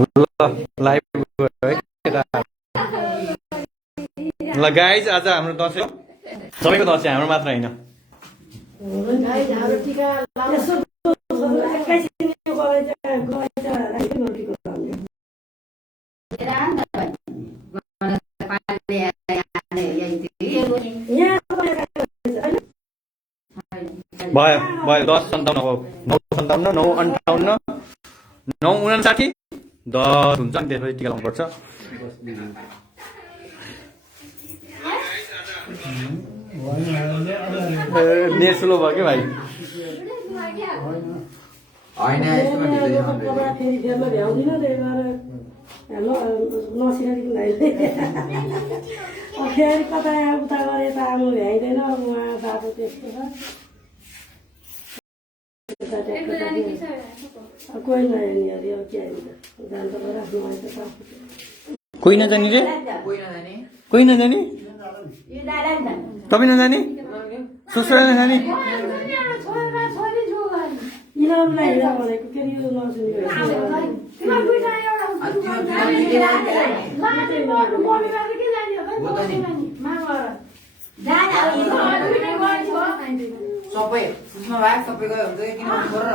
Live ल guys आज हाम्रो दसैँ सबैको दसैँ हाम्रो मात्र होइन भयो भयो 10 57 हो 9 57 9 58 9 59 10 हुन्छ नि त्यसपछि टिका लाउनु पर्छ नेट स्लो भयो के भाइ होइन फेरि कता उता गरे त आउनु भ्याइँदैन उहाँ बाटो त्यस्तो छ कोही नजाने अरे के जान त राख्नु कोही नजाने रे कोही नजाने तपाईँ नजाने ससुरा नजाने यिनीहरूलाई हेर भनेको फेरि यो सबै सुषमा भाइ सबै गयो हुन्छ किन गरेर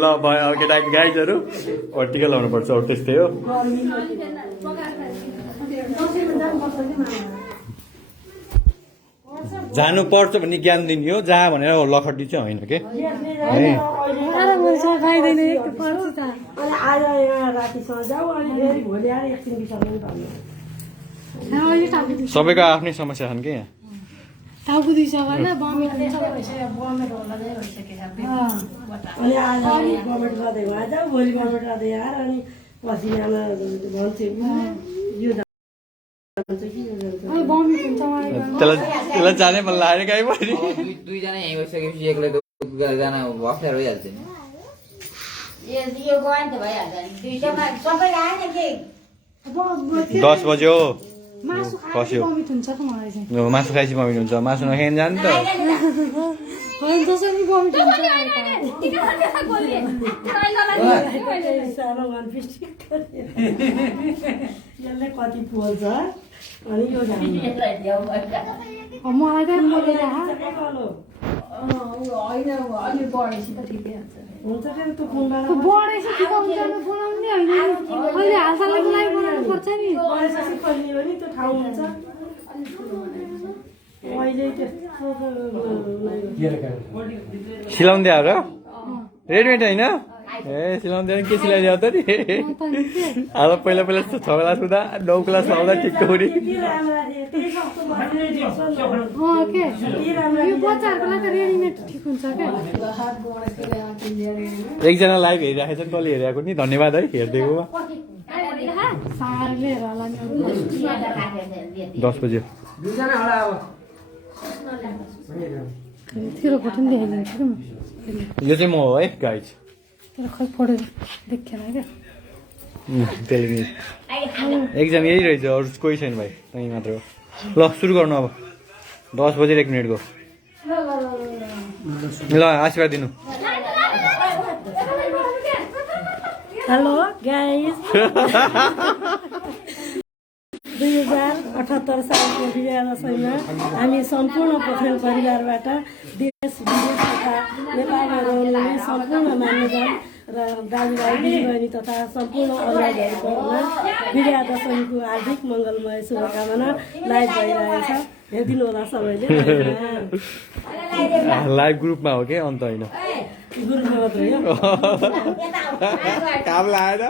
ल भयो अब केटा गाइजहरू टिका लाउनु पर्छ अब त्यस्तै हो जानु पर्छ भन्ने ज्ञान दिने हो जहाँ भनेर लखटी चाहिँ होइन के आज यहाँ रातिसम्म जाऊ अनि फेरि भोलि आएर एकछिन बिसम्म भन्नु सबैको आफ्नै समस्या छन् कि यहाँ टाउको दुईसम्म अनि आज गभर्मेन्ट गर्दै भए जाऊ भोलि गभर्मेन्ट गर्दै आएर अनि पसिनामा भन्छु यो त्यसलाई जाने मन लागेर गाई पनि दुईजना यहीँ बसिसकेपछि एक्लै जान अप्ठ्यारो भइहाल्छ नि यो गयो नि त भइहाल्छ नि दुईटामा सबै आएन के 10 बज्यो मासु खस्यो कमिट हुन्छ त मलाई चाहिँ मासु खाएपछि बमिट हुन्छ मासु नखाइन जानु त होइन जसरी कमिट हुन्छ यसले कति पोल्छ अनि यो मलाई त हुन्छ फेरि त्यो बढेपछि बनाउने होइन अहिले हालसालको लागि बनाउनु पर्छ नि बढेपछि खोल्ने हो नि त्यो ठाउँ हुन्छ अहिले त्यस्तो सिलाउँदै आएर रेडमेड होइन ए सिलाउँदै के सिलाइदियो त नि अब पहिला पहिला 6 क्लास हुँदा 9 क्लास आउँदा ठिक्क हुने एकजना लाइभ हेरिरहेको छ कसले हेरिरहेको नि धन्यवाद है हेरिदिएकोमा 10 बज्यो यो चाहिँ म हो है गाइज त्यसले एक्जाम यही रहेछ अरू कोही छैन भाइ त्यहीँ मात्र हो ल सुरु गर्नु अब 10 बजेर 1 मिनटको ल आशीर्वाद दिनु हेलो गाइस 2078 सालको विजया दशैँमा हामी सम्पूर्ण पोखरेल परिवारबाट देश विदेश तथा नेपालमा रहनुहुने सम्पूर्ण मान्यजन र दाजुभाइ दिदीबहिनी तथा सम्पूर्ण अनुयायीहरूमा विजया दशमीको हार्दिक मङ्गलमय शुभकामना लाइभ भइरहेछ हेरिदिनु होला सबैले लाइभ ग्रुपमा हो कि अन्त होइन ग्रुपमा मात्रै हो काम लगाएर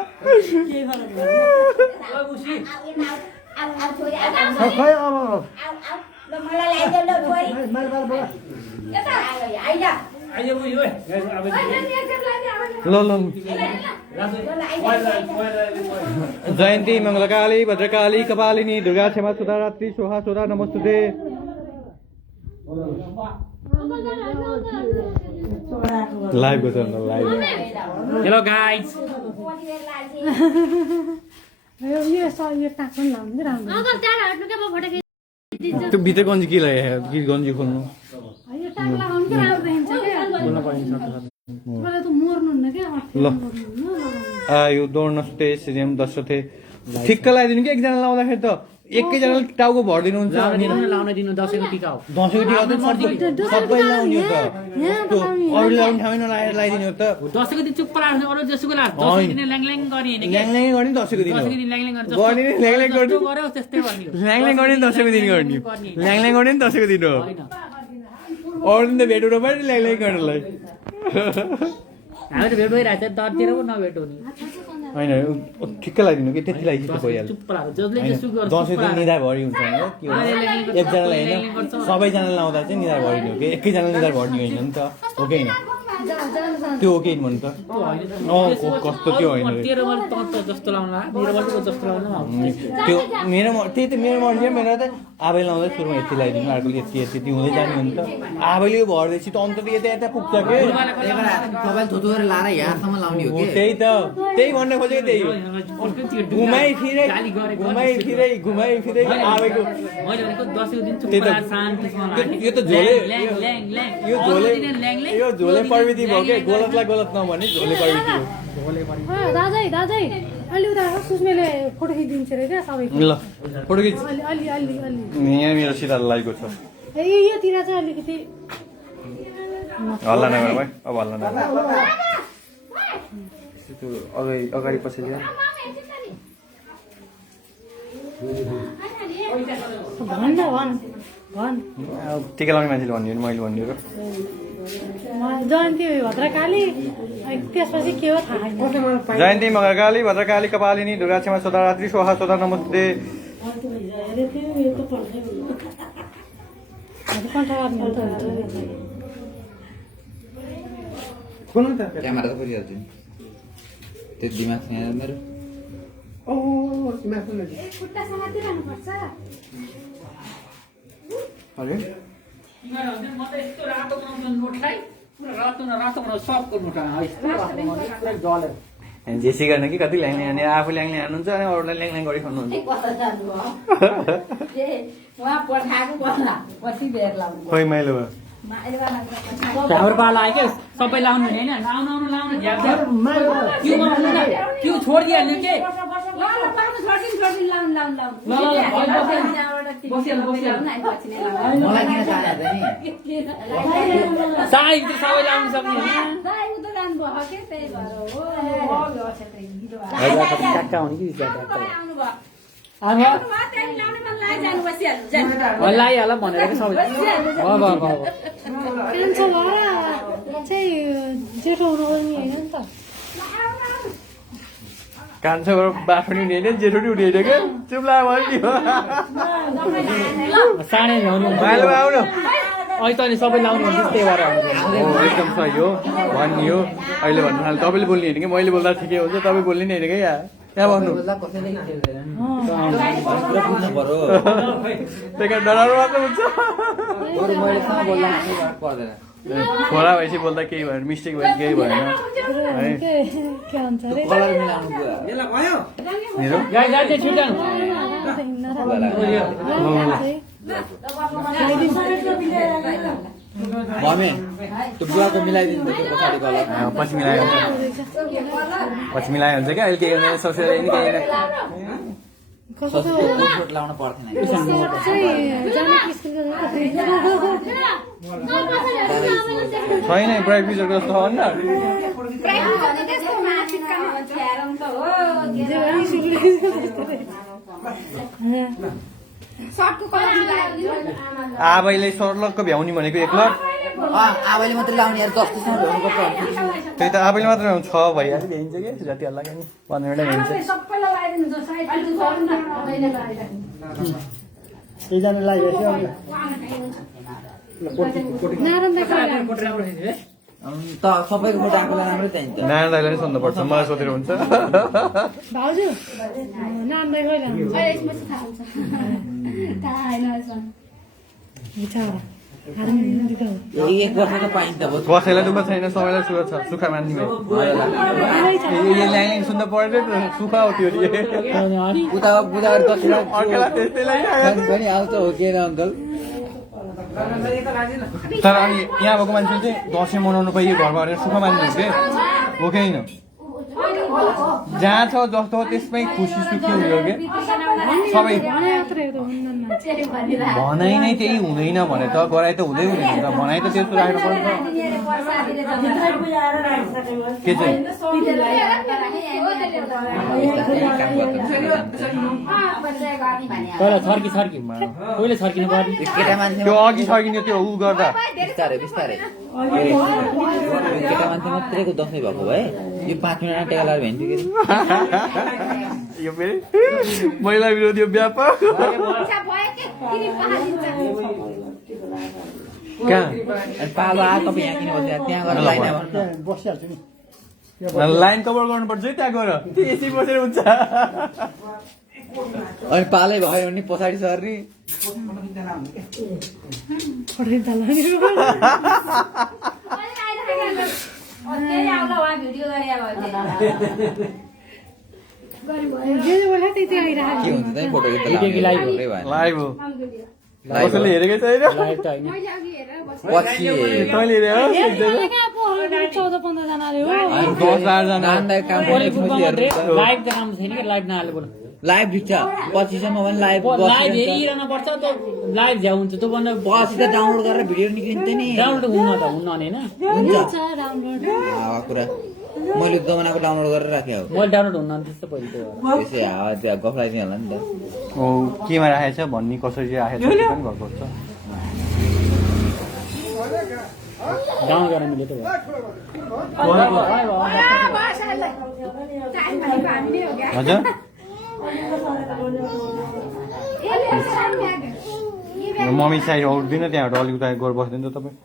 के ल ल जयन्ती मङ्गलकाली भद्रकाली कपालिनी दुर्गा क्षमा सुधा रात्रि सोहा सोधा नमस्तुते लाइभ गर्छ लाइभ हेलो गाइज त्यो भित्र गन्जी के लाग्यो गन्जी खोल्नु ल यो दौड्न स्टेज स्टेडियम दसवटे ठिक्क लगाइदिनु कि एकजना लाउँदाखेरि त एकैजनाले टाउको भरिदिनुहुन्छ लाउन दिनु दसैँको टिका हो दसैँको टिका त सबै लाउने हो त अरूले लाउने ठाउँमै नलाएर लगाइदिनु हो त दसैँको दिन चुप्प लाग्छ अरू जसोको लाग्छ दसैँको दिन ल्याङ गर्ने होइन ल्याङल्याङ गर्ने दसैँको दिन हो दसैँको दिन ल्याङ गर्ने गर्ने नि ल्याङल्याङ गर्ने गर्यो त्यस्तै गर्ने हो ल्याङल्याङ गर्ने नि दसैँको दिन गर्ने ल्याङल्याङ गर्ने नि दसैँको दिन हो अरू दिन त भेट हुनु पऱ्यो नि ल्याङल्याङ गर्नलाई हामीहरू भेट भइरहेको छ दरतिर पो नभेटो नि होइन ठिक्क लगाइदिनु कि त्यति लागि भइहाल्छ चुप्प लाग्छ जसले जसो गर्छ दसैँ दिन निधारभरि हुन्छ होइन के हो एकजनालाई होइन सबैजना लाउँदा चाहिँ निधारभरि हो कि एकैजना निधार भर्ने होइन नि त हो कि होइन त्यो हो कि भन्नु त कस्तो त्यो होइन तेरो मैले त जस्तो लाउनु मेरो मैले जस्तो लाउनु त्यो मेरो त्यही त मेरो मर्जी हो मेरो त आबैले लाउँदा सुरुमा यति लगाइदिनु अर्कोले यति यति हुँदै जाने हो नि त आबैले भर्दैछ त अन्त त यता यता पुग्छ कि तपाईँले थोथो गरेर लाएर यहाँसम्म लाउने हो कि त्यही त त्यही भन्न खोजेको त्यही हो घुमाइ फिरै आबैको मैले भनेको दसैँको दिन चुप्प त्यही त लाग्छ शान्तिसँग यो त झोले यो झोले ल्याङ यो झोले प्रविधि भयो कि गलतलाई गलत नभने झोले प्रविधि हो दाजै अलि उता सुस्मेले फोटो खिचिदिन्छ अरे क्या सबैको ल फोटो खिच अलि अलि अलि अलि यहाँ मेरो सिधा लागेको छ ए योतिर चाहिँ अलिकति हल्ला नगर भाइ अब हल्ला नगर त्यो अगाडि पछि ल्या भन् न भन् टिका लगाउने मान्छेले भन्यो भने मैले भनिदिएको जयन्ती भद्रकाली त्यसपछि के हो थाहा छैन जयन्ती मघरकाली भद्रकाली कपालिनी दुर्गाक्षमा सदारात्रि स्वाहा सदा नमस्ते क्यामेरा त परिहाल्छ नि त्यो दिमाग छैन मेरो म त यस्तो रातो बनाउँछु नोटलाई पुरा रातो न रातो बनाउँछु सबको नोटा यस्तो रातो बनाउँछु पुरा जलेर जेसी गर्ने कि कति ल्याङ्ने हाने आफू ल्याङ्ने हान्नुहुन्छ अनि अरूलाई ल्याङ गरी खानुहुन्छ उहाँ पठाएको बस्ला पछि बेर लाउनु खोइ माइलो भयो हाम्रो पाला आयो क्या सबै लाउनु होइन आउनु लाउनु त्यो बनाउनु न त्यो छोडिदिइहाल्नु के मलाई किन चाहन्छ नि साडी त सबै लाउनु सक्ने काका हुने कि लाइहाल भनेर कि सबै कान्छो भएर चाहिँ जेठो हुनु पर्ने होइन नि त कान्छोबाट बाठो नि हुने जेठो नि हुने होइन क्या चुप लाग्यो साँडे ल्याउनु माइलो आउनु अहिले त अनि सबै लाउनु हुन्छ त्यही भएर एकदम सही हो भन्ने हो अहिले भन्नु थाल्यो तपाईँले बोल्ने होइन कि मैले बोल्दा ठिकै हुन्छ तपाईँ बोल्ने नि होइन क्या यहाँ भन्नु कसैले खेल्दैन बुझ्नु पर्यो त्यही कारण डराउनु मात्र हुन्छ बरु मैलेसँग बोल्दा पर्दैन छोरा भएपछि बोल्दा केही भएन मिस्टेक भयो केही भएन है के भन्छ अरे कलर मिलाउनु भयो मेरो मम्मी त्यो बुवाको मिलाइदिनु त्यो पछाडि कलर पछि मिलायो हुन्छ क्या अहिले केही हुँदैन सोसेर नि केही कस्तो कोट लाउन पर्थेन छैन ब्राइट पिजरको जस्तो हो नि आबैले सर्लकको भ्याउने भनेको एकलट आबैले मात्रै लाउने यार जस्तोसँग ल्याउनु पर्छ त्यही त आबैले मात्र छ भइहाल्यो भ्याइन्छ कि जति हल्ला नि 15 मिनट भ्याइन्छ एकजना लाग्यो त सबैको फोटो आफूलाई राम्रै चाहिन्छ नारायण दाइलाई नै सोध्नुपर्छ मलाई सोधेर हुन्छ भाउजू नाम दाइ कहिले एक वर्ष त पाइन्छ अब कसैलाई दुःख छैन सबैलाई सुख छ सुख मान्ने भयो ल्याङ सुन्नु पऱ्यो सुख हो त्यो उता बुधबार दसैँ अर्कालाई त्यस्तै लाग्यो पनि आउँछ हो कि अङ्कल तर अनि यहाँ भएको मान्छेले चाहिँ दसैँ मनाउनु पाइयो घरमा भनेर सुख मान्नु हो कि होइन जहाँ छ जस्तो हो त्यसमै खुसी सुखी हुने हो कि सबै भनाइ नै त्यही हुँदैन भने त गराइ त हुँदै हुँदैन त भनाइ त त्यस्तो राख्नु पर्छ के चाहिँ तर छर्की कोहीले छर्किनु पर्ने केटा मान्छे त्यो अघि छर्किने त्यो ऊ गर्दा बिस्तारै बिस्तारै केटा मान्छे मात्रैको दसैँ भएको भए यो 5 मिनटमा टेका लाएर भइन्थ्यो कि यो फेरि महिला विरोधी व्यापक कहाँ पालो आ तपाईँ यहाँ किन बसेर त्यहाँ गएर लाइन लाइन कभर गर्नुपर्छ है त्यहाँ गएर त्यो यसै बसेर हुन्छ अनि पालै भयो भने पछाडि सर्ने के हुन्छ त फोटो लाइभ हो कसैले हेरेकै छैन पछि तैँले हेरे हो 10,000 काम लाइभ त राम्रो छैन कि लाइभ नहाले बोल लाइभ दिन्छ पछिसम्म पनि लाइभ लाइभ हेरिरहनु पर्छ त लाइभ झ्या हुन्छ त्यो भन्दा पछि त डाउनलोड गरेर भिडियो निक्लिन्थ्यो नि डाउनलोड हुन होइन हुन्छ कुरा मैले जमानाको डाउनलोड गरेर राखेँ हो मैले डाउनलोड हुन त्यस्तो पहिले त्यो त्यसै हावा त्यो गफ लगाइदिनु होला नि त हो केमा राखेको छ भन्ने कसरी राखेको छ त्यो पनि गर्नुपर्छ डाउनलोड गर्न मिल्यो त हजुर मम्मी साइड आउँदैन त्यहाँबाट अलिक उता गएर बस्दैन त तपाईँ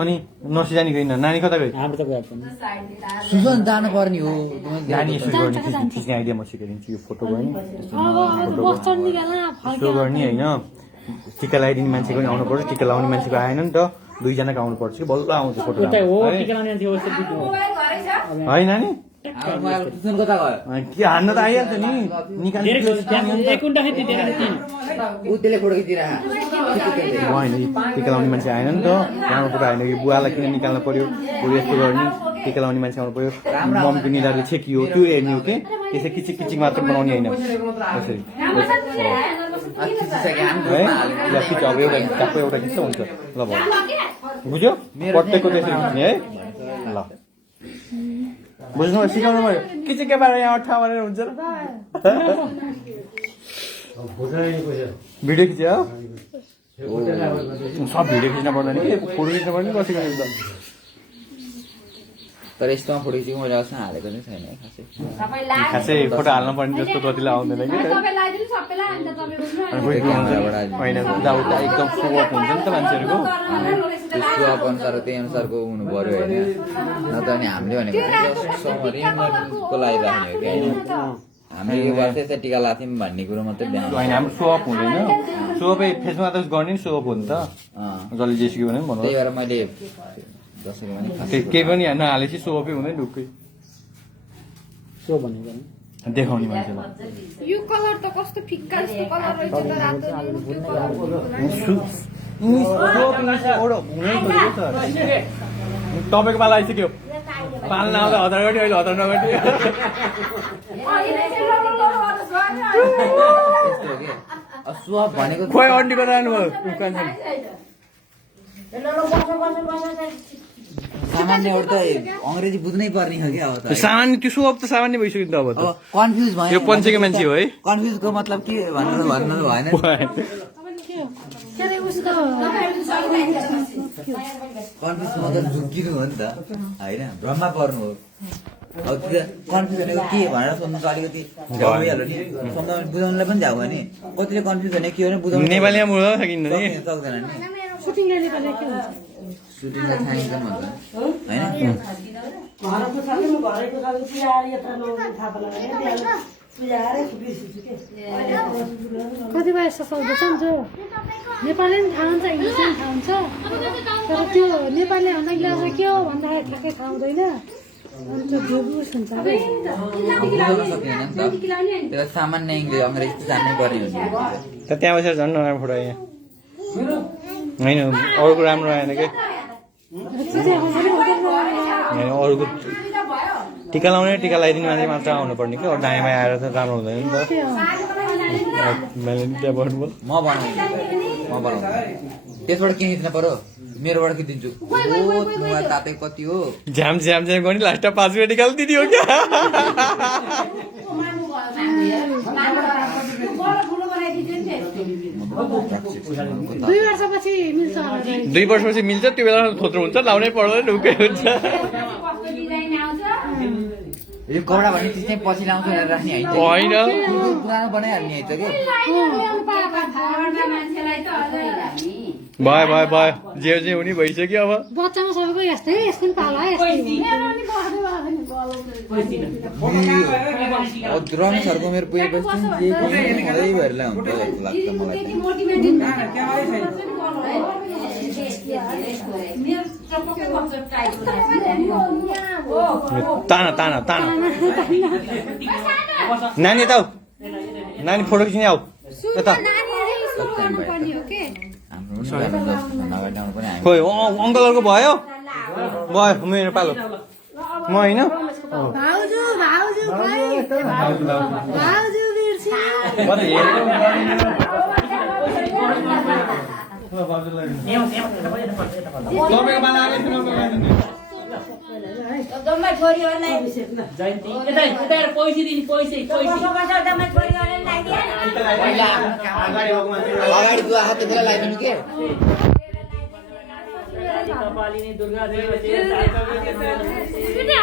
अनि नसिजानी गइन नानी कता गयो हाम्रो त गएको सुजन जानु पर्ने हो नानी यसो गर्ने खिच्ने आइडिया म सिकाइदिन्छु यो फोटो गर्ने यसो गर्ने होइन टिका लगाइदिने मान्छेको नि आउनु पर्छ टिका लगाउने मान्छेको आएन नि त दुईजनाको आउनु पर्छ कि बल्ल आउँछ फोटो है नानी सुजन कता गयो के हान्न त आइहाल्छ नि निकाल्नु ऊ त्यसले फोटो खिचिरह होइन टिका लाउने मान्छे आएन नि त राम्रो कुरा आएन कि बुवालाई किन निकाल्नु पर्यो बरु यस्तो गर्ने टिका लाउने मान्छे आउनु पर्यो मम्मीको निधारले छेकियो त्यो हेर्ने हो कि त्यसै किचिक किचिक मात्र बनाउने होइन त्यसरी है अब एउटा टक्कै एउटा खिच्छ हुन्छ ल भयो बुझ्यो प्रत्येकको त्यसरी खिच्ने है ल बुझ्नु सिकाउनु पर्यो किचिकै पारेर यहाँ अठा भनेर हुन्छ भिडियो खिच्यो सब भिडियो खिच्न पर्दैन कि फोटो खिच्न पर्ने कसरी गर्नु त तर यस्तोमा फोटो खिचेको मैले अझसम्म हालेको चाहिँ छैन है खासै फोटो हाल्नु पर्ने जस्तो कतिलाई आउँदैन कि होइन उता उता एकदम फोकअप हुन्छ नि त मान्छेहरूको त्यसको अनुसार त्यही अनुसारको हुनु पर्यो होइन न त अनि हामीले भनेको को लागि राख्ने हो कि होइन हामीले यो वर्ष यस्तै टिका लाथ्यौँ भन्ने कुरो मात्रै ध्यान होइन हाम्रो सोअप हुँदैन सोअपै फेसमा त गर्ने नि सोअप हो नि त जसले जे सिक्यो भने पनि भन्नु त्यही भएर मैले दसैँको पनि केही पनि नहालेपछि सोअपै हुँदैन ढुक्कै सो भनेको देखाउने मान्छेलाई यो कलर त कस्तो फिक्का जस्तो कलर रहेछ त रातो तपाईँको पाला आइसक्यो पाल्न आउँदा 1000 गरी अहिले 1000 नगरी सुहाब भनेको खोइ अन्डीको राख्नुभयो सामान्य एउटा अङ्ग्रेजी बुझ्नै पर्ने हो कि अब त सामान्य त्यो सोअप त सामान्य भइसक्यो नि त अब त कन्फ्युज भयो यो पञ्चेको मान्छे हो है कन्फ्युजको मतलब के भन्नु भएन कन्फ्युज मतलब झुक्किनु हो नि त होइन भ्रममा पर्नु हो अब त्यो कन्फ्युज भनेको के भनेर सोध्नु त अलिकति भइहाल्यो नि सम्झाउनु बुझाउनुलाई पनि झ्याउ भने कतिले कन्फ्युज भने के हो भने बुझाउनु नेपालीमा मुल्दा सकिन्न नि सक्दैन नि सुटिङले नेपाली के हुन्छ सुटिङलाई थाहा भन्छ होइन घरको साथै म घरैको साथै पुऱ्याएर यता नआउने थाहा पाला पुऱ्याएरै बिर्सिन्छु के कतिपय यस्तो सोध्दैछ नि जो नेपाली पनि थाहा हुन्छ इङ्ग्लिस पनि थाहा हुन्छ तर त्यो नेपाली भन्दा इङ्ग्लिस के हो भन्दाखेरि ठ्याक्कै थाहा हुँदैन अन्त जोबुस हुन्छ रे बुझाउन सकिँदैन नि त त्यसलाई सामान्य इङ्ग्लिस अङ्ग्रेजी त जान्नै पर्ने हुन्छ त त्यहाँ बसेर झन् नराम्रो फोटो आयो होइन अरूको राम्रो आएन कि होइन अरूको टिका लाउने टिका लगाइदिने मान्छे मात्र आउनुपर्ने कि दायाँ बायाँ आएर त राम्रो हुँदैन नि त मैले त्यहाँ बस्नुभयो म बनाउँछु त्यसबाट के खिच्न पर्यो मेरोबाट खिचिदिन्छु ओ नुवा ताते कति हो झ्याम झ्याम झ्याम गर्ने लास्ट 5 मिनट निकालिदिने हो क्या 2 वर्षपछि मिल्छ होला रे 2 वर्षपछि मिल्छ त्यो बेला थोत्रो हुन्छ लाउनै पर्दैन ढुक्कै हुन्छ यो कपडा भन्ने चिज चाहिँ पछि लाउँछु भनेर राख्ने होइन होइन पुरानो बनाइहाल्ने होइन भयो भयो भयो जे हुने भइसक्यो अब बच्चामा सबैको यस्तै यस्तो पाला यस्तै रङ सरको मेरो पुगेपछि जे हुँदै भएर हुन्छ जस्तो लाग्छ मलाई ताना ताना ताना नानी यता आऊ नानी फोटो खिच्ने आऊ यता खोइ अङ्कलहरूको भयो भयो मेरो पालो म होइन भाउजू भाउजू भाउजू बिर्सी जम्मै छोरीहरूलाई जयन्ती यता पैसा दिने पैसा जम्मै छोरीहरूलाई लगाइदिए अगाडि दुआ हात त्यसलाई लगाइदिनु के कपालिनी दुर्गा किन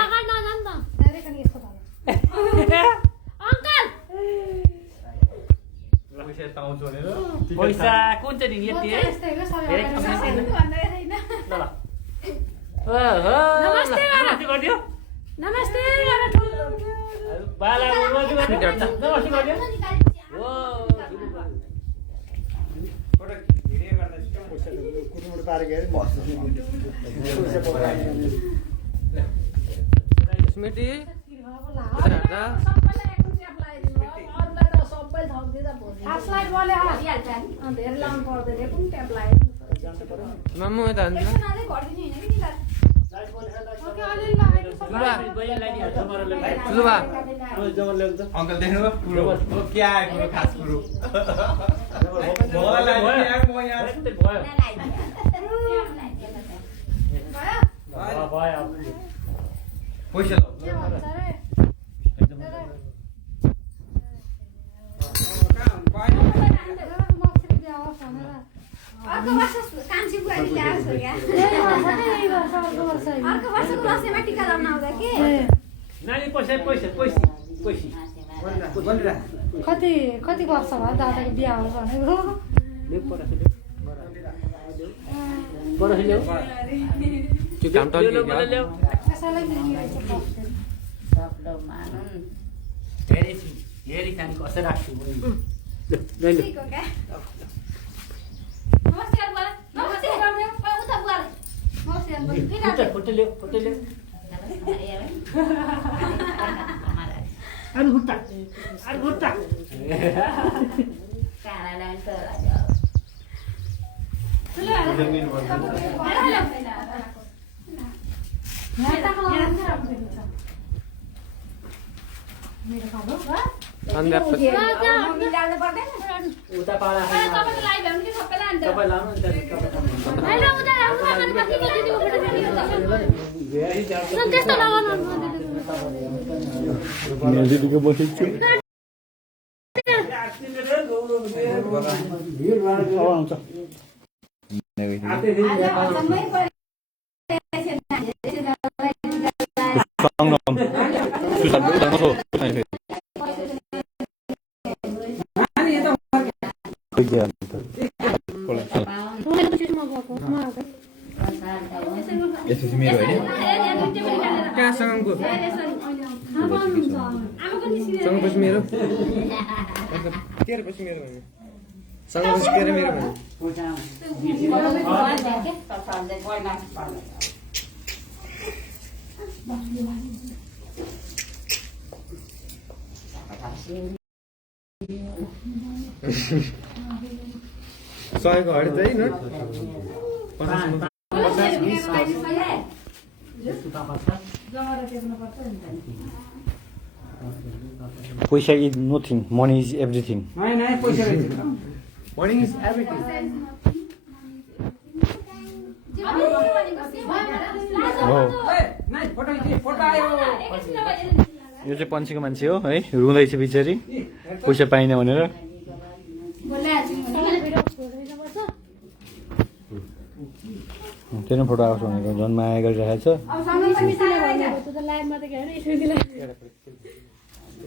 अगाडि नजान त डाइरेक्ट यस्तो अङ्कल पैसा कुन चाहिँ दिन यति है यस्तै हो सबै धेरै अगाडि ल ल ओहो नमस्ते मामा। गरिदियो नमस्ते बाला नमस्ते गरिदियो ओ स्मृति मामु यता अङ्कल देख्नुभयो कुरो के आयो कुरो खास कुरो पैसा अर्को वर्ष कान्छी बुहारी ल्याएको छु क्या अर्को वर्षको दसैँमा टिका लाउन आउँदा के नानी पैसा पैसा पैसा पैसा कति कति वर्ष भयो दादाको बिहा हो भनेको त्यो काम टल्कियो कसैलाई मिलिरहेछ हेरी खाने कसै राख्छु ठीक हो क्या नमस्कार बुवा नमस्ते गर्दै उता बुवा नमस्ते फोटो ल्याऊ अरू खुट्टा कानालाई त मिलाउनु पर्दैन उता पाला तपाईँको लागि भए पनि सबै लान्छ तपाईँ लाउनु नि त्यस्तो लगाउनु दिदीको बसेको छु यसपछि मेरो होइन कहाँसँगको सँगपछि मेरो तेह्रपछि मेरो भने सँगपछि तेह्र मेरो भने सयको हट चाहिँ नोट पैसा is nothing money is everything morning is everything हो यो चाहिँ पन्छीको मान्छे हो है रुँदैछ बिचारी पैसा पाइन भनेर तेरो फोटो आउँछ भनेको झन् माया गरिरहेको छ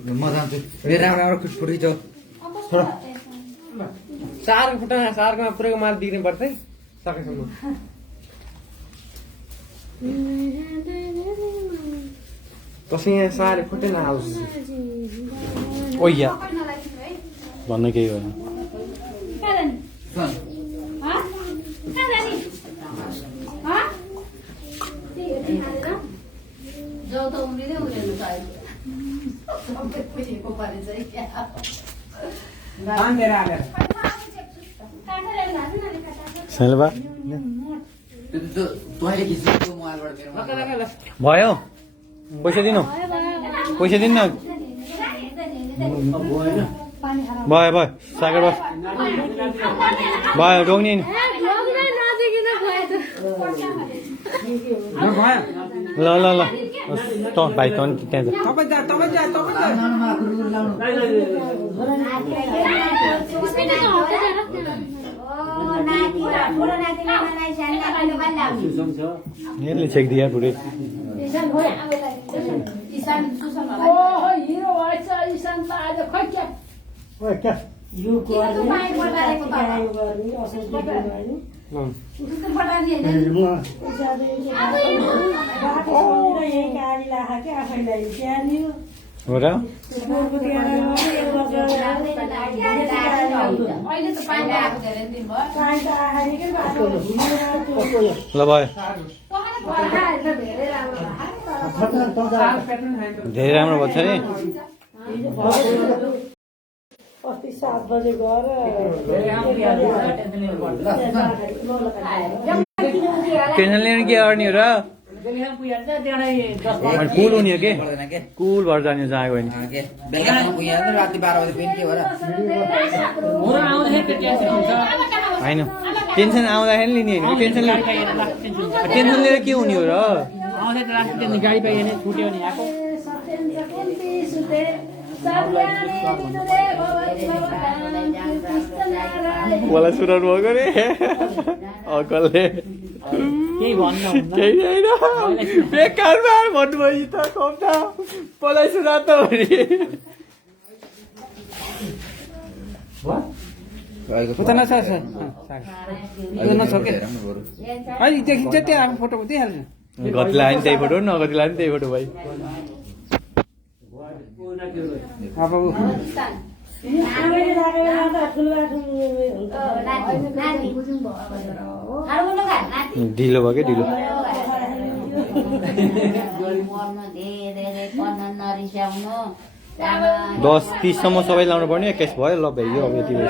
म जान्छु मेरो राम्रो राम्रो फुटी छ सारको खुट्टा सारकोमा पुरैको माल दिने पर्छ है सकेसम्म कसै यहाँ सारे फुटेन आओस् ओया भन्नु केही होइन जाउ त उम्रिँदै उम्रिनु छ अहिले सबै पुगेको परेछ है शैलबा तैँले खिच्नु मोबाइलबाट मेरो भयो पैसा दिनु पैसा दिनु न भयो भयो सागर बस भयो डोग्ने ल ल ल त भाइ त त्यहाँ यसले छेकिदिया पुरै हो र ल भयो धेरै राम्रो भएको छ नि अस्ति 7 बजे गएर टेन्सन लिनु के गर्ने हो र कुल हुने हो के कुल भएर जाने जहाँ गयो भने बेलुकासम्म पुगेर राति 12 बजे फेरि के हो र होइन टेन्सन आउँदाखेरि लिने होइन टेन्सन लिएर के हुने हो र गाडी पाइयो भने छुट्यो भने आएको मलाई सुनाउनु भएको रे अकलले केही भन्नु केही छैन बेकारमा भन्नुभयो त कम्ता मलाई सुना त हो नि पुतना छ अहिले देखिन्छ त्यहाँ आफ्नो फोटो दिइहाल्छ गतिलाई पनि त्यही फोटो नगतिलाई पनि त्यही फोटो भाइ अब ढिलो भयो क्या ढिलो नरिसाउनु 10:30 सबै लाउनु पर्ने 21 भयो ल भ्याइयो अब यति भयो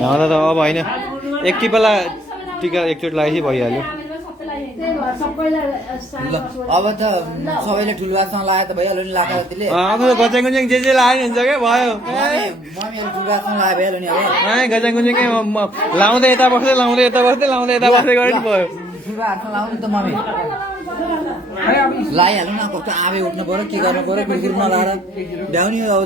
यहाँ त अब होइन एक टिपाला टिका एकचोटि लगाएपछि भइहाल्यो अब त सबैले ठुलो बासँग लगायो त भइहाल्यो नि लाका जतिले अब त गजाङ गुजाङ जे लायो हुन्छ क्या भयो मम्मीहरू ठुलो बासँग लगायो भइहाल्यो नि अब गजाङ गुजाङ लाउँदै यता बस्दै लाउँदै यता बस्दै लाउँदै यता बस्दै गरे नि भयो ठुलो हातसँग लाउनु त मम्मी लगाइहाल्नु न कस्तो आवे उठ्नु पर्यो के गर्नु पर्यो कुरकुर नलाएर भ्याउने अब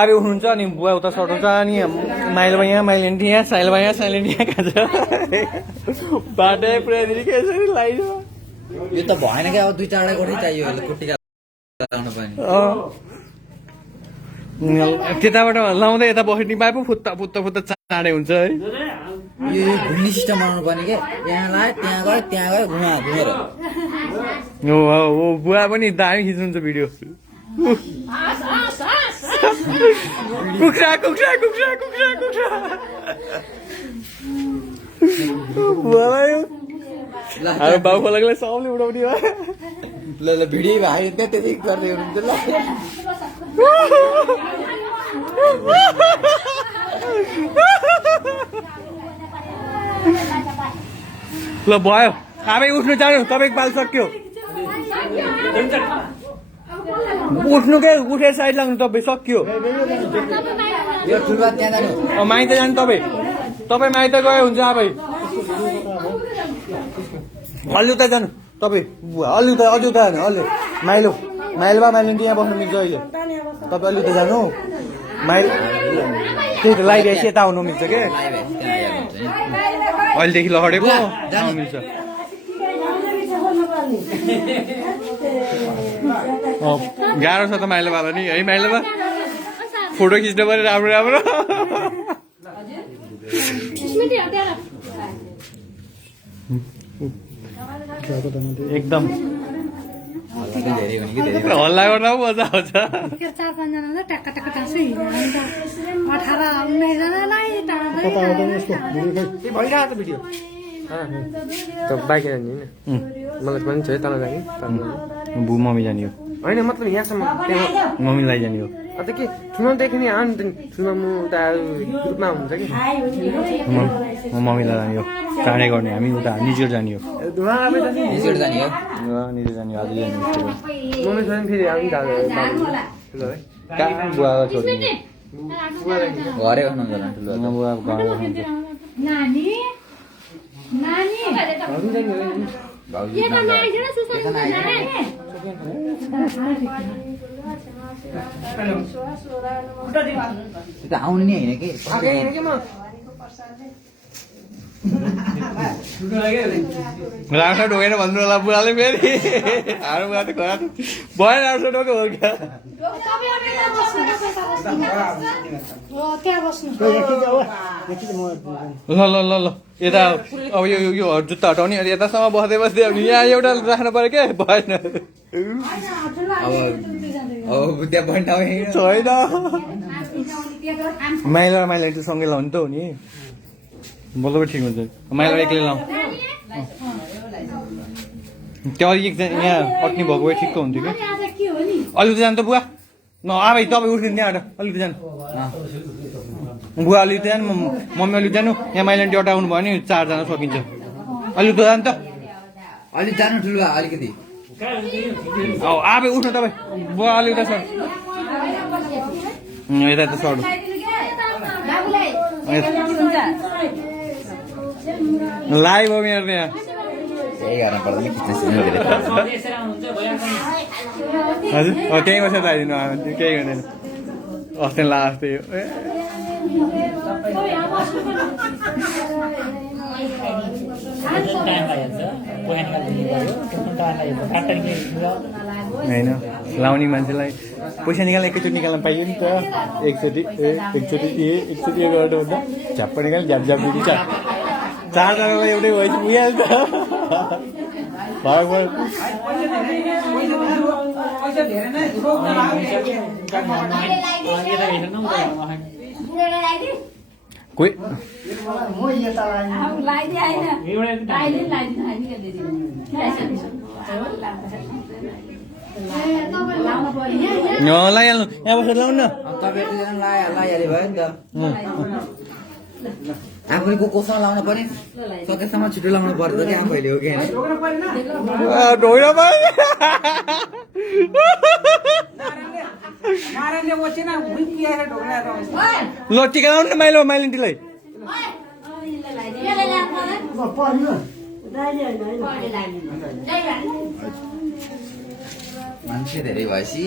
आबे हुनुहुन्छ अनि बुवा उता सटाउँछ अनि माइलमा यहाँ माइलेन्ट यहाँ साइलमा यहाँ खान्छ बाटै पुऱ्याइदिने के यसरी लाइन्छ यो त भएन क्या अब 2-4 गोठै चाहियो खुट्टी लगाउनु पनि त्यताबाट लाउँदै यता बस्ने पाए पो फुत्ता फुत्ता फुत्ता चाँडै हुन्छ है यो घुम्ने सिस्टम बनाउनु पर्ने के यहाँ लायो त्यहाँ गयो घुमेर हो बुवा पनि दामी खिच्नुहुन्छ भिडियो कुखुरा कुखुरा कुखुरा कुखुरा कुखुरा भयो अरे बाउ फलकलाई सबले उडाउने हो ल ल भिडियो हाल्यो त्यहाँ त्यति गर्दै हुनुहुन्छ ल ल भयो आबै उठ्नु जानु तपाईँको पाल सक्यो उठ्नु के उठेर साइड लाग्नु तपाईँ सक्यो यो ठुलो त्यहाँ जानु माइत जानु तपाईँ माइत गयो हुन्छ आबै हल्लु त जानु तपाईँ हल्लु त अझ त हल्लु माइलो माइलोमा माइलो यहाँ बस्नु मिल्छ अहिले तपाईँ अलि त जानु माइल त्यही त लाइभ एसी यता आउनु मिल्छ के अहिलेदेखि लडेको जानु मिल्छ गाह्रो छ त माइलोवाला नि है माइलोमा फोटो खिच्नु पऱ्यो राम्रो राम्रो एकदम हल्ला गर्दा पनि मजा आउँछ 4-5 जना टक्क टक्क टाँसै अन्त 18-19 जनालाई भइरहेको त भिडियो त बाइक जाने होइन मलाई पनि छ तल जाने बु मम्मी जाने हो होइन मतलब यहाँसम्म मम्मीलाई जाने हो अन्त के ठुलो देख्ने आउनु त नि ठुलो म उता ग्रुपमा हुन्छ कि म मम्मीलाई जाने हो चाँडै गर्ने हामी उता निजोर जाने हो निजोर जाने हो निजोर जाने हो आज जाने मम्मी छ नि फेरि आउनु ठुलो है कहाँ बुवालाई छोड्ने घरै बस्नु होला ठुलो बुवा घर नानी नानी ये त नानी र सुसन नानी त्यो आउनु नि होइन कि राम्रो ढोकेन भन्नु होला बुवाले फेरि हाम्रो बुवा त खरा भएन राम्रो ढोके हो क्या ल ल ल ल यता अब यो जुत्ता हटाउने अनि यतासम्म बस्दै बस्दै अब यहाँ एउटा राख्नु पर्यो क्या भएन अब त्यहाँ बढ्न छैन माइला र माइला सँगै लाउने त हो नि बोल्दा पनि ठिक हुन्छ माइला एक्लै लाउँ त्यो अलिक यहाँ अट्ने भएको भए ठिक्क हुन्थ्यो कि अलिकति जानु त बुवा न आबै तपाईँ उठ्नु त्यहाँबाट अलिकति जानु बुवा अलिकति जानु मम्मी अलिक जानु यहाँ माइलान्टी अटाउनु भयो नि 4 जना सकिन्छ अलिक जानु त अलिक जानु ठुलो अलिकति आबै उठ्नु तपाईँ बुवा अलिकति सर यता त सर्नु लाइभ हो मेरो यहाँ त्यही कारण पर्दा नि खिच्न सुन्नु हजुर त्यहीँ बसेर आइदिनु केही गर्दैन अस्ति लास्ट त्यही हो होइन लाउने मान्छेलाई पैसा निकाल्न एकैचोटि निकाल्न पाइयो नि त एकचोटि गरेर हुन्छ झ्याप्प निकाल्यो झ्याप झ्याप दिन्छ 4 जनालाई एउटै भएपछि पुगिहाल्छ कोही लगाइहाल्नु यहाँ बसेर लाउनु न तपाईँ लाइहाल्यो भयो नि त आफूले कोसँग लाउनु पर्यो सकेसम्म छिटो लाउनु पर्छ कि आफैले हो कि ल टिका लाउनु न माइलो माइलिन्टीलाई मान्छे धेरै भएपछि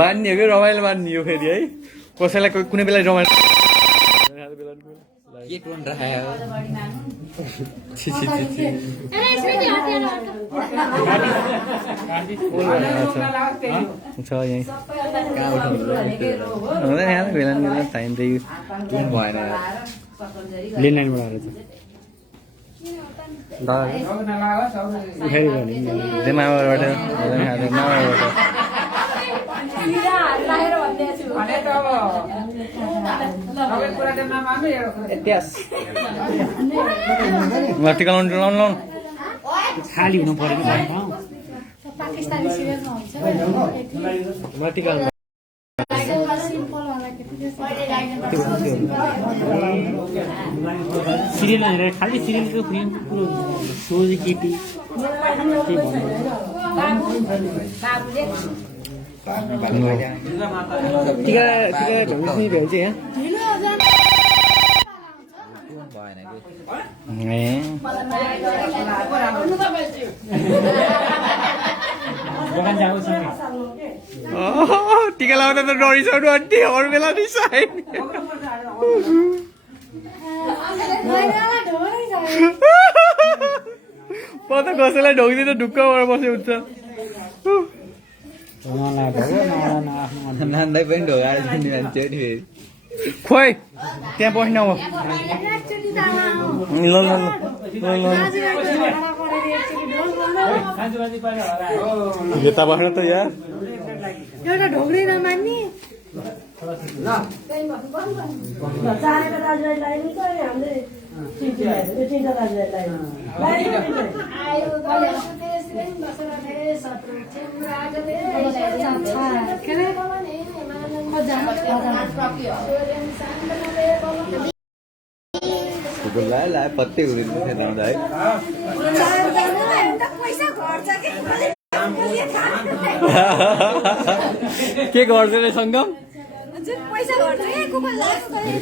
मान्ने हो कि रमाइलो मान्ने हो फेरि है कसैलाई कुनै बेला रमाइलो के टोन राखेको छ यहीँ हुँदैन बेला बेला चाहिन्छ यो टोन भएन लेनलाइनबाट आएर छ मामाबाट टिका लाउनु खाली हुनु पऱ्यो पाकिस्तानी सिरियलमा हुन्छ सिरियल हेरेर खालि सिरियलको प्रेम कुरो सोझी केटी टिका ढङ्गी भ्याउँछ यहाँ भएन दोकान जाऊ सँगै टिका लाउँदा त डरिसक्नु अन्टी अरू बेला रिसाए पत्ता कसैलाई ढोक्दिन ढुक्क भएर बस्यो हुन्छ नान्दै पनि ढोगाएर दिने मान्छे हो नि फेरि खोइ त्यहाँ बस्न हो ल ल यता बस्न त यार एउटा ढोग्री नमान्ने चाहेको दाजुभाइ लाइनु त हामीले तिनवटा दाजुभाइ लाइनु लायो पत्तै हुँदैन लाउँदा है के गर्छ रे सङ्गम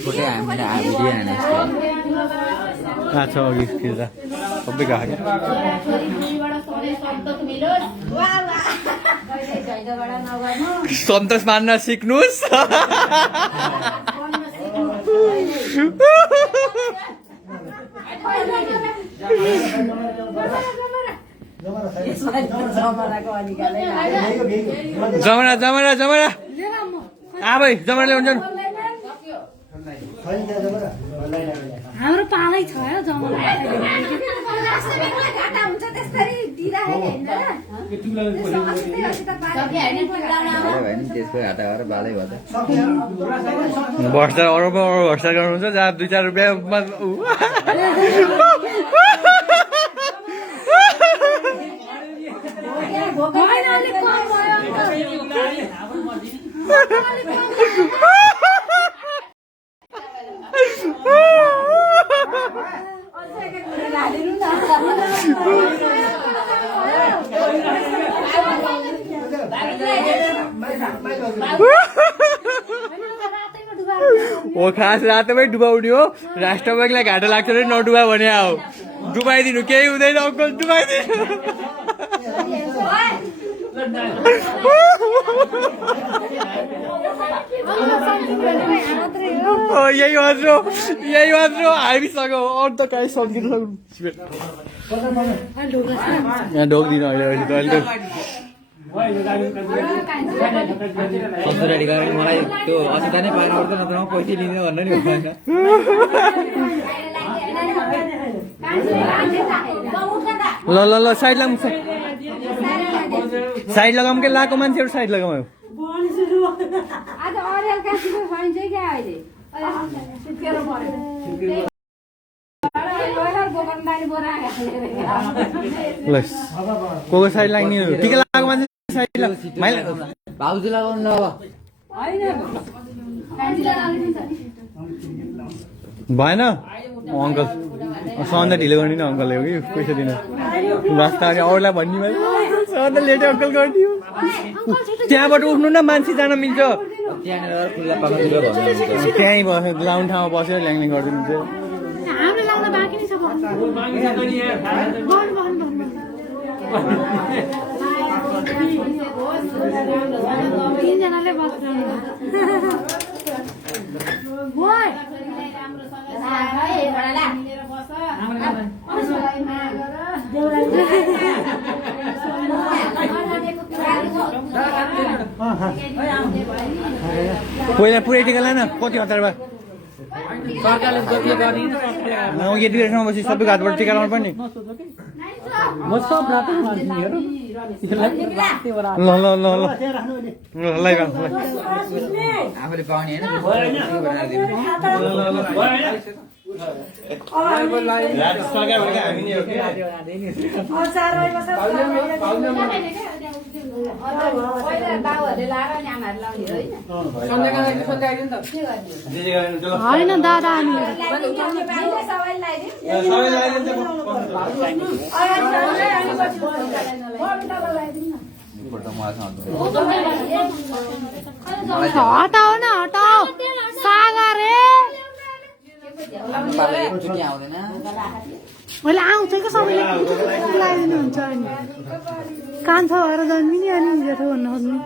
फोटो हामीले भिडियो हाने अच्छा अघि खिच्दा सबै गएको सन्तोष मान्न सिक्नुहोस् जमरा जमरा जमरा भाइ जमरा ल्याउँछ हाम्रो पालै छ जमरा त्यसको हाटा गरेर बालै भयो भ्रष्टाचार अरू भ्रष्टाचार गर्नुहुन्छ जहाँ 2-4 रुपियाँमा हो खास रातमै डुबाउने हो राष्ट्र ब्याङ्कलाई घाटा लाग्छ भने नडुबा भने हो डुबाइदिनु केही हुँदैन अङ्कल डुबाइदिनु यही हजुर हामीसँग अरू त कहीँ सम्झिनु सक्नु यहाँ ढोक्दिनु अहिले अहिले ससुराली गएर मलाई त्यो असिता नै पाएर उठ्दा नत्र पैसा लिने भन्नु नि भएन ल ल ल साइड लगाउँ साइड लगाउँ के लाएको मान्छेहरू साइड लगाउँ ल को साइड लाग्ने टिका लगाएको मान्छे साइड भाउजू लगाउनु ल भएन अङ्कल सन्ध्या ढिलो गर्ने नि अङ्कलले हो कि पैसा दिन रास्ता अरूलाई भन्ने भयो सन्ध्या लेटे अङ्कल गर्ने हो त्यहाँबाट उठ्नु न मान्छे जान मिल्छ त्यहाँनिर खुल्ला पाखा भन्नु त्यहीँ बस्यो ग्राउन्ड ठाउँमा बसेर ल्याङल्याङ गरिदिनु चाहिँ हाम्रो लाउन बाँकी नै छ तिनजनाले पहिला पुरै टिका लान कति हतार भयो सरकारले जति गरिदिन्छ सरकारले यति बेरसम्म बसी सबैको हातबाट टिका लाउनु पर्ने म सब रातै मान्छे नि हेर ल ल ल ल लाइभ आफूले पाउने होइन दादा अनि हटाओ न हटाओ सागर रे एकचोटि आउँदैन मैले आउँछ कि सबैले लगाइदिनुहुन्छ अनि कान्छा भएर जन्मिने अनि जेठो भन्नु खोज्नु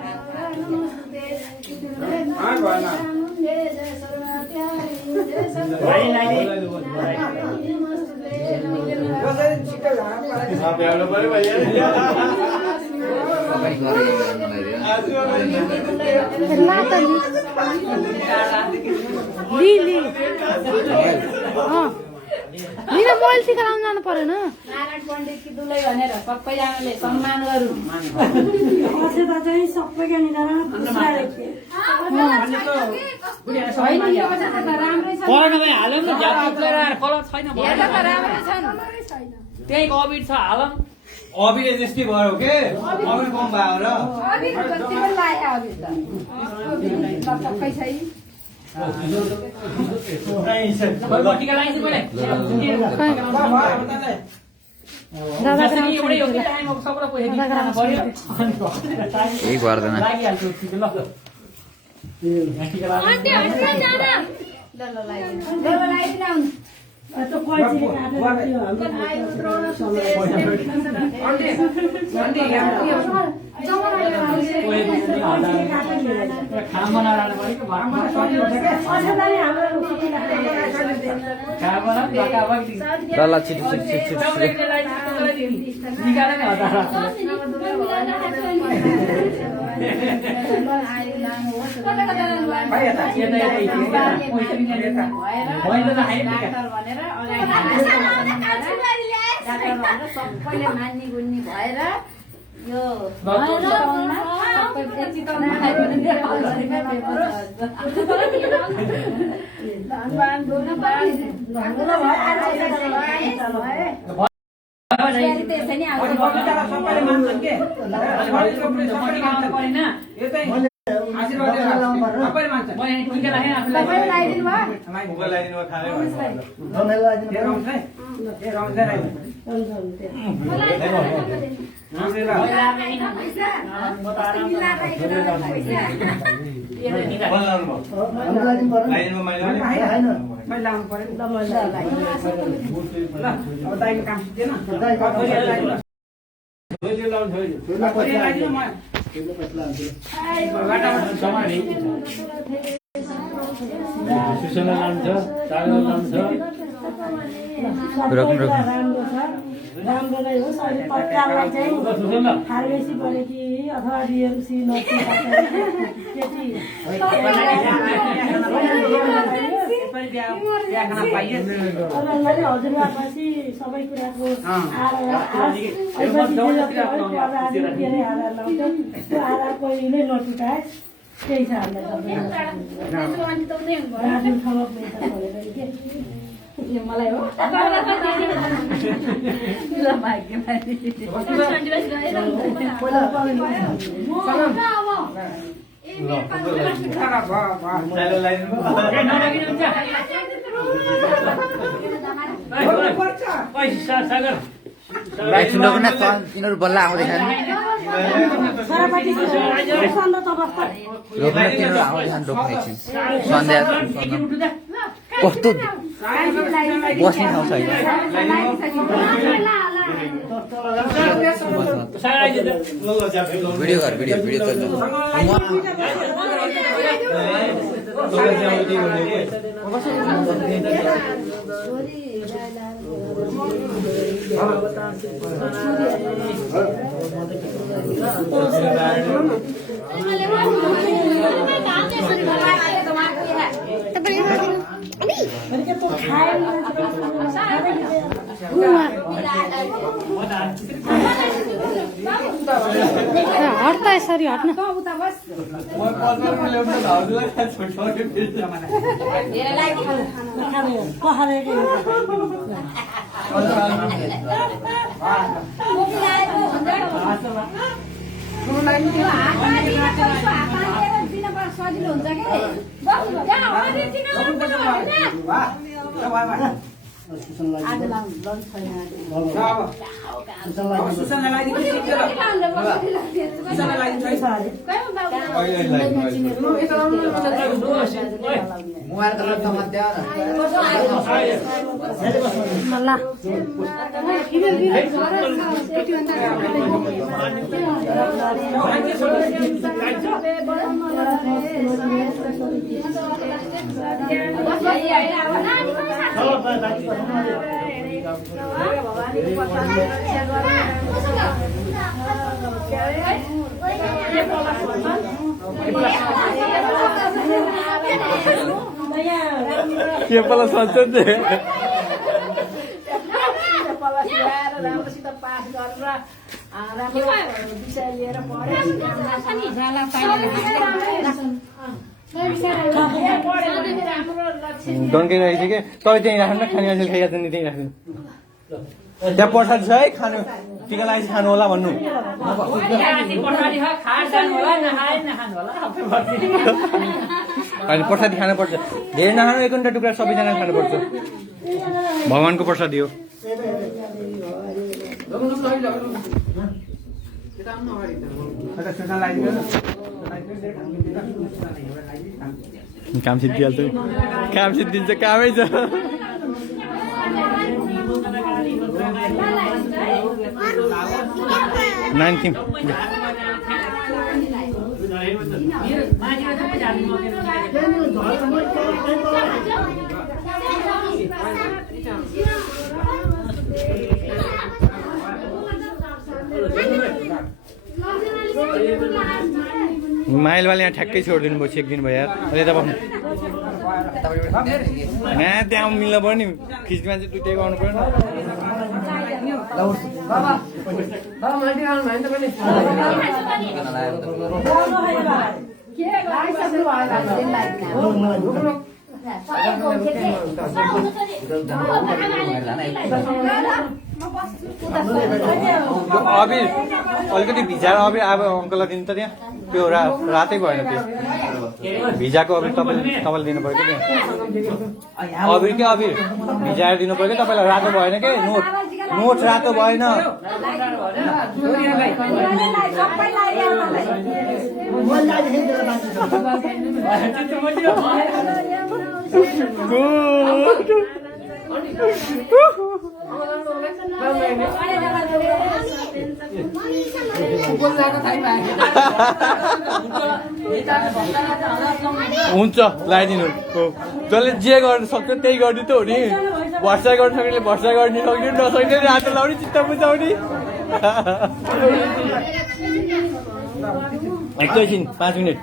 लिन मैले टिका लाउनु जानु परेन नारायण पण्डितकी दुलै भनेर सबैजनाले सम्मान गरौँ अक्षता चाहिँ सबैका निधारमा कोरोनामा हालौँ न झ्याप्लै आएर कलर छैन हेर्दा त राम्रै छन् त्यही कोभिड छ हालौँ अभिले त्यस्तै भयो के अभिले कम भयो र अभी जति पनि लाग्यो अभी त सबै छैन टिका लगाइदिनु पऱ्यो दादा यसरी एउटै हो कि टाइम अब सबैलाई पैसा दिनु पर्यो केही गर्दैन लागिहाल्छ ठिक ल टिका लगाइदिनु त्यो कैँचीले काटेर खाना बनाएर पऱ्यो ल ल छिटो छिटो छिटो निकालेर नै हतार सबैले मान्ने गुन्ने भएर यो राम्रो नै होस् अनि तत्काललाई चाहिँ फार्मेसी पऱ्यो कि अथवा डिएमसी नर्सिङ हजुरबापछि सबै कुराको आधारको नै नटुटाए त्यही छ हामीलाई ठाउँमा पैसा परेर के मलाई हो यिनीहरू बल्ल आउँदैछन् तिनीहरू आउँदैछन् रोक्ने एकछिन सन्ध्या कस्तो बस्ने ठाउँ छैन भिडियो गर भिडियो भिडियो त्यो खाएर हट त यसरी हट्न सजिलो हुन्छ के पला सन्छ नि राम्रोसित पास गरेर राम्रो विषय लिएर डन्कै रहेछ कि तपाईँ त्यहीँ राख्नु न खाने मान्छेले खाइहाल्छ नि त्यहीँ राख्नु त्यहाँ प्रसाद छ है खानु टिका लगाएपछि खानु होला भन्नु अहिले प्रसादी खानुपर्छ धेरै नखानु 1 घन्टा टुक्रा सबैजना खानुपर्छ भगवानको प्रसादी हो काम सिद्धिहाल्छ काम सिद्धिन्छ कामै छ नाइन्थिङ माइलवाले यहाँ ठ्याक्कै छोडिदिनु भयो छेकिदिनु भयो यार अहिले त त्यहाँ मिल्नु पर्यो नि खिच्मा चाहिँ दुइटै गर्नु पर्यो अबिर अलिकति भिजाएर अबिर अब अङ्कललाई दिनु त त्यहाँ त्यो रातै भएन त्यो भिजाको अबिर तपाईँले दिनु पऱ्यो कि त्यहाँ अबिर के अबिर भिजाएर दिनु पऱ्यो कि तपाईँलाई रातो भएन के नोट रातो भएन हुन्छ लगाइदिनु जसले जे गर्नु सक्छ त्यही गर्नु त हो नि भर्सा गर्नु सक्ने भर्सा गर्नु सक्ने नसक्ने रातो लाउने चित्त बुझाउने एकैछिन 5 मिनट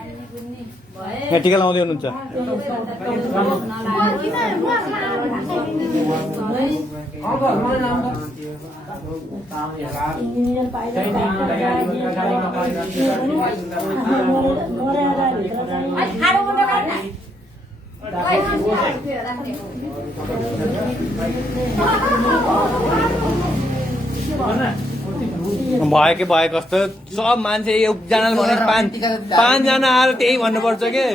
यहाँ टिका लाउँदै हुनुहुन्छ भयो कि भयो कस्तो सब मान्छे एकजनाले भने 5 जना आएर त्यही भन्नुपर्छ के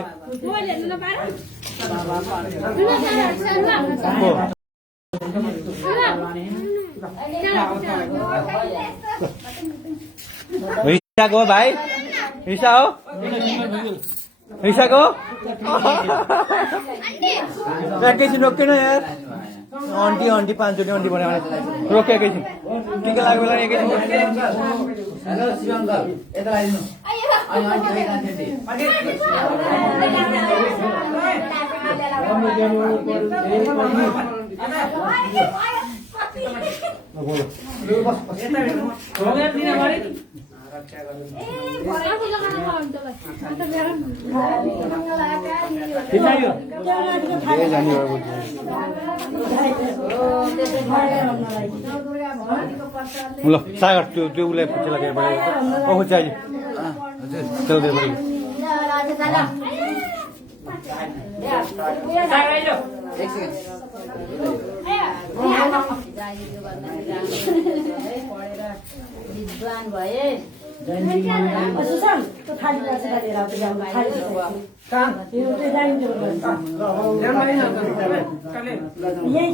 रिसाको भाइ रिसा हो रिसाको एकैछिन रोक्दैन यार आन्टी 5चोटि आन्टी भन्यो भने रोक्यो एकैछिन टिका लाग्यो बेला एकैछिन हेलो शिव अङ्कल यता आइदिनु ल सागर त्यो उसलाई पुच्छ लगाए ओहो चाहियो चल दे भाइ एक सेकेन्ड विद्वान भए सुशान्त त्यो थाली बसेर लिएर आउँछ ल्याउनु थाली यो चाहिँ डाइनिङ टेबल यही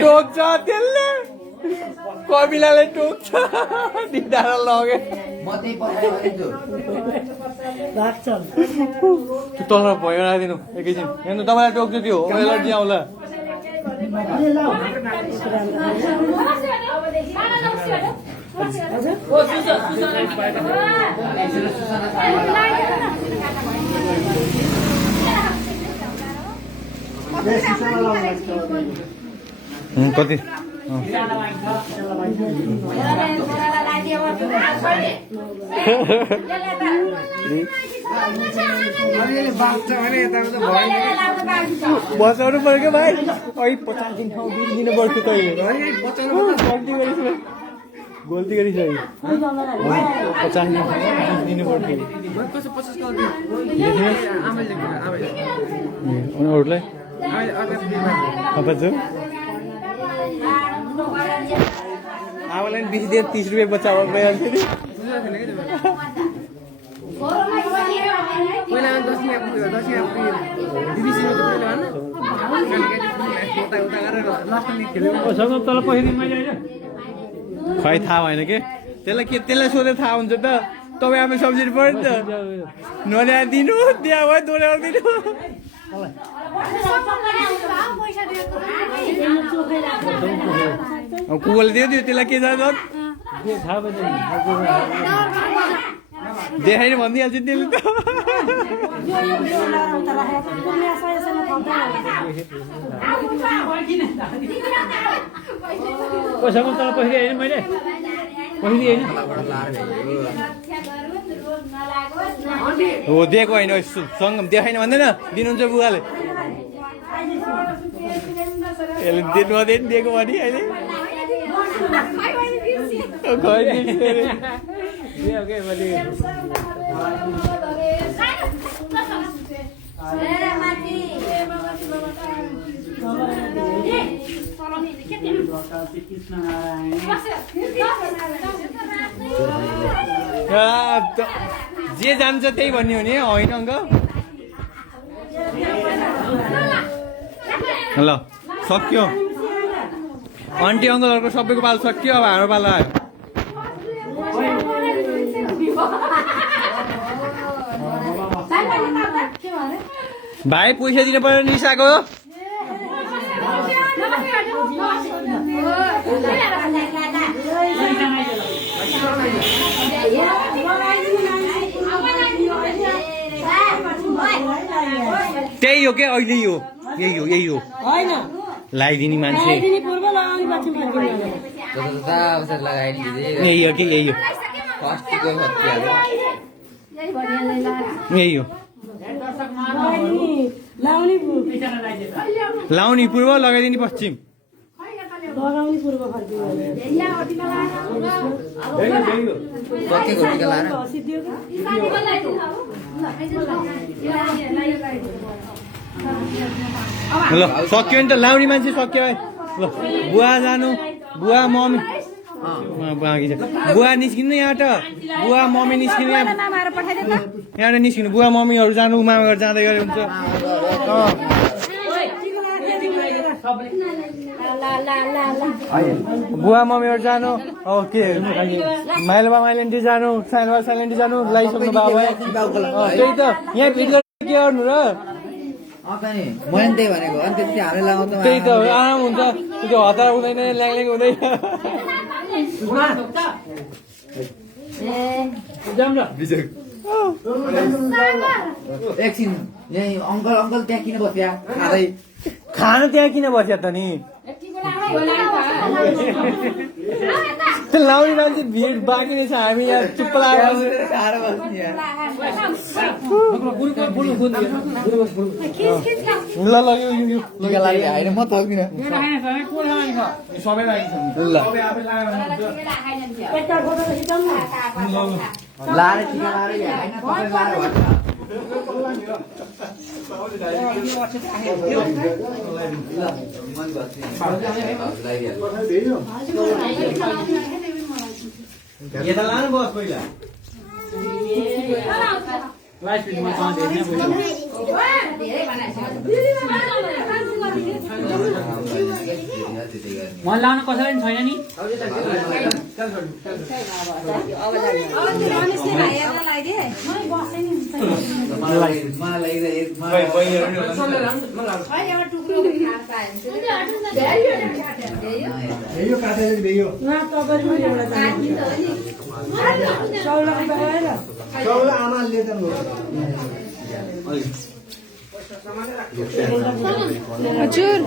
टोक्छ त्यसले कमिलाले टोक्छ दिदारा लगे म त्यही पठाइदिन्छु भाग्छ त्यो तल भयो राखिदिनु एकैछिन हेर्नु तपाईँलाई टोक्छ त्यो एलर्जी आउला कति बचाउनु पर्यो क्या भाइ अहिले 50 दिन ठाउँ दिनु पर्छ गल्ती गरिसक्यो 50 दिन दिनु पर्छ अरूलाई आमालाई 20 दिन 30 रुपियाँ बच्चा भइहाल्थ्यो खै थाहा भएन के त्यसलाई सोधेर थाहा हुन्छ त तपाईँ आमा सम्झिनु पर्यो नि त नल्याएर दिनु त्यहाँ भयो दोहोऱ्याएर दिनु कुवले दियो त्यसलाई के जान्छ देखाइन भनिदिइहाल्छ त्यसले त पैसा तल पहिरिए होइन मैले पहिरिए हो दिएको होइन सँग देखाइन भन्दैन दिनुहुन्छ बुवाले यसले दिनु दिएको भने अहिले जे जान्छ त्यही भन्ने हो नि होइन अङ्क ल सक्यो आन्टी अङ्कलहरूको सबैको पालो सक्यो अब हाम्रो पालो आयो भाइ पैसा दिनु पर्यो निसाको त्यही हो क्या अहिले यो यही हो लगाइदिने मान्छे यही हो कि यही हो यही हो लाउने पूर्व लगाइदिने पश्चिम ल सक्यो नि त लाउने मान्छे सक्यो ल बुवा जानु बुवा मम्मी बाँकी छ बुवा निस्किनु यहाँबाट बुवा मम्मी निस्किनु यहाँ यहाँबाट निस्किनु बुवा मम्मीहरू जानु मामाहरू जाँदै गरे हुन्छ बुवा मम्मीहरू जानु अब के माइलोबा माइलेन्टी जानु साइलोबा साइलेन्टी जानु लगाइसक्नु बाबा त्यही त यहाँ भिड के गर्नु र नि मैले त्यही भनेको अनि त्यसपछि हामीले लगाउँदा त्यही त आराम हुन्छ त्यो हतार हुँदैन ल्याङ हुँदैन एकछिन यही अङ्कल अङ्कल त्यहाँ किन बस्या खाँदै खानु त्यहाँ किन बस्या त नि त्यो लाउने मान्छे भिड बाँकी नै छ हामी यहाँ चुप्प लागेर खाएर बस्ने यार ल ल यो होइन म थक्दिनँ सबै ल लाएर टिका लाएर होइन तपाईँ लाएर यता लानु बस पहिला मन लाउन कसैलाई पनि छैन नि हजुर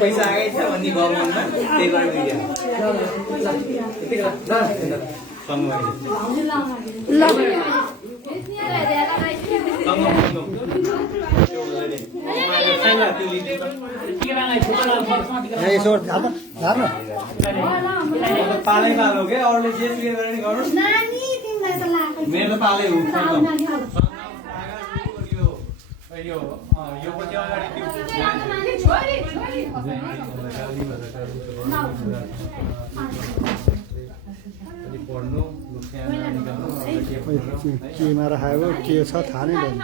पैसा आएकै छ भन्ने गभर्मेन्टमा त्यही भएर पालै पालो के अरूले जे सुके गरे नि गर्नु मेरो पालै हो यो पछि अगाडि पढ्नु केमा राखेको के छ थाहा नै भएन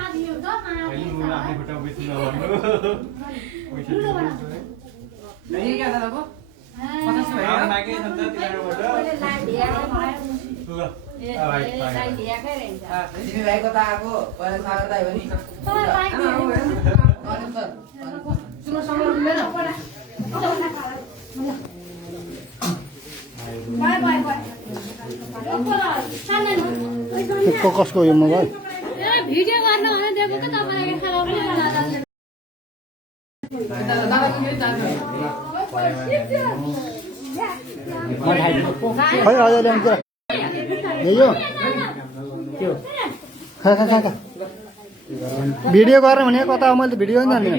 तिमी भाइ कता आएको पहिला सागर दाइ हो नि कसको यो मोबाइल भिडियो गर्न दिएको के तपाईँलाई खै अझै ल्याउँछ यो खा खा खा खा भिडियो गरेर भने कता मैले त भिडियो नि जान्दिनँ